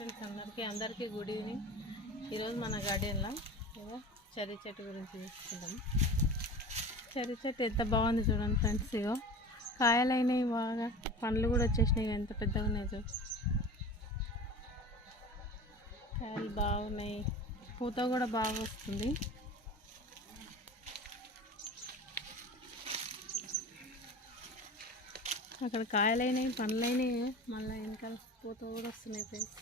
Friends అందరికీ అందరికీ good evening ఈరోజు మన గార్డెన్లో ఏదో చెర్రీ చెట్టు గురించి తీసుకుంటాము చెర్రీ చెట్టు ఎంత బాగుంది చూడండి ఫ్రెండ్స్ ఇగో. కాయలైనవి బాగా. పండ్లు కూడా వచ్చేసినాయి ఎంత పెద్దగా ఉన్నాయి చూ కాయలు బాగున్నాయి. పూత కూడా బాగా వస్తుంది. అక్కడ కాయలైనవి పండ్లైనవి మళ్ళీ ఇంకా పూత కూడా వస్తున్నాయి ఫ్రెండ్స్.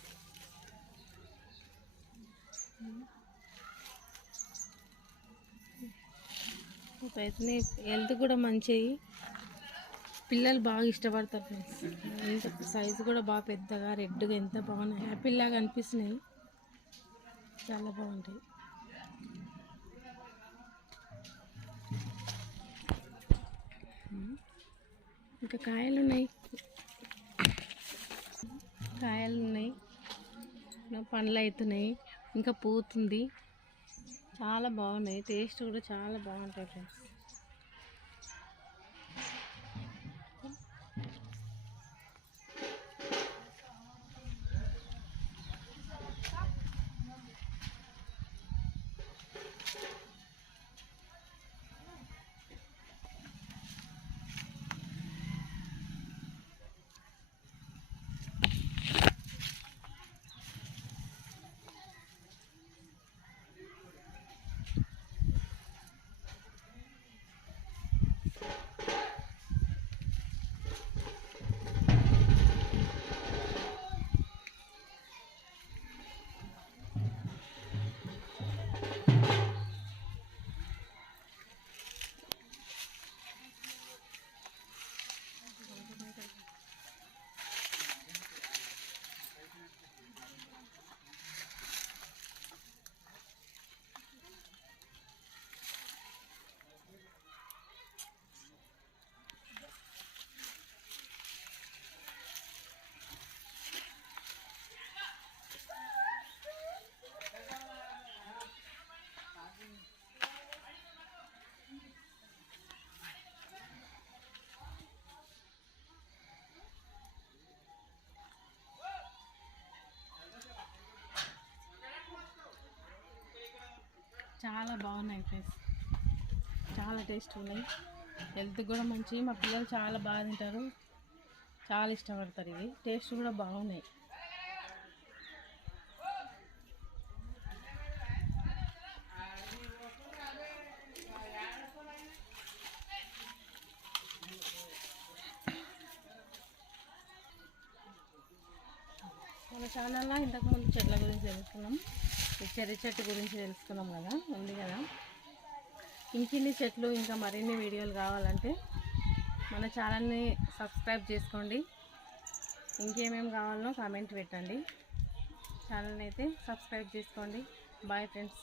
అయితే హెల్త్ కూడా మంచివి పిల్లలు బాగా ఇష్టపడతారు ఫ్రెండ్స్ ఎంత సైజు కూడా బాగా పెద్దగా రెడ్గా ఎంత బాగున్నాయి. యాపిల్ లాగా అనిపిస్తున్నాయి. చాలా బాగుంటాయి. ఇంకా కాయలు ఉన్నాయి కాయలు ఉన్నాయి పండ్లు అవుతున్నాయి ఇంకా పూతుంది. చాలా బాగున్నాయి. టేస్ట్ కూడా చాలా బాగుంటాయి ఫ్రెండ్స్. చాలా బాగున్నాయి ఫ్రెండ్స్. చాలా టేస్ట్ ఉన్నాయి హెల్త్ కూడా మంచి. మా పిల్లలు చాలా బాగా తింటారు. చాలా ఇష్టపడతారు ఇవి. టేస్ట్ కూడా బాగున్నాయి. ఛానల్లో ఇంతకుముందు చెట్ల గురించి తెలుసుకున్నాం. చెర్రి చెట్టు గురించి తెలుసుకున్నాం కదా ఉంది కదా. ఇంకిన్ని చెట్లు ఇంకా మరిన్ని వీడియోలు కావాలంటే మన ఛానల్ని సబ్స్క్రైబ్ చేసుకోండి. ఇంకేమేమి కావాలనో కామెంట్ పెట్టండి. ఛానల్ని అయితే సబ్స్క్రైబ్ చేసుకోండి. Bye friends.